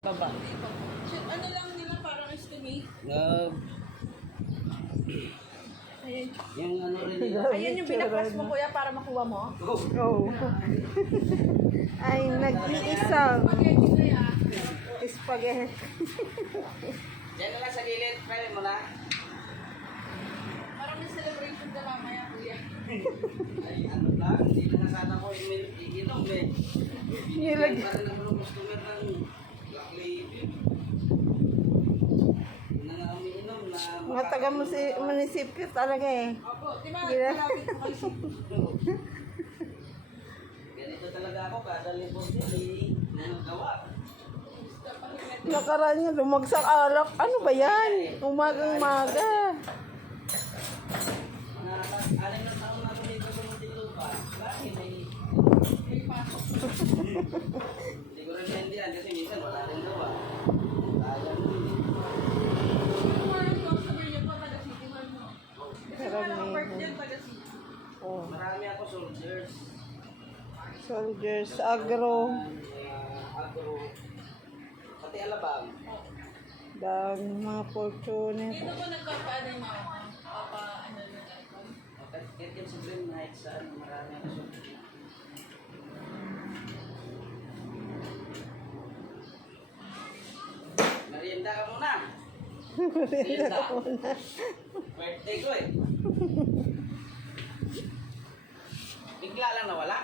Baba. Ano lang nila parang estimate. Ayan. Yung ano rin nila. Ayan yung pinapas mo kuya para makuha mo. Oh. Ay, nag-iisang Spaghetti kuya. spaghetti. Diyan na lang sa gilid. Pwede mo na. Parang may celebration ka mamaya kuya. Ay, ano lang. Hindi na sana ko iinom eh. Nilag- Pa rin ang mga customer ng Black Label. Hindi na nga umiinom na. Mga taga-munisipyo talaga eh. Opo, di ba? Gila. Malapit po kayo. Ganito talaga ako. Kada libong din gawa. Nakaraan niya, lumagsak alak. Ano ba yan? Umagang-maga. Aling na taon na dito sa Muntinlupa. Bakit may pasok? Hindi ko rin naindihan kasi minsan wala rin gawa. Sayang din eh. Yung mga customer niyo po taga City Hall mo. Kasi wala akong part dyan taga City. Oh. Marami ako soldiers. Soldiers, agro. Agro. Pati alabang. Dami mga fortune. Dito po nagpapaano yung mga ano na icon. Kahit yung sa Green Heights saan marami ako soldiers. Merienda ka muna. Merienda. Birthday ko eh. Bigla lang nawala.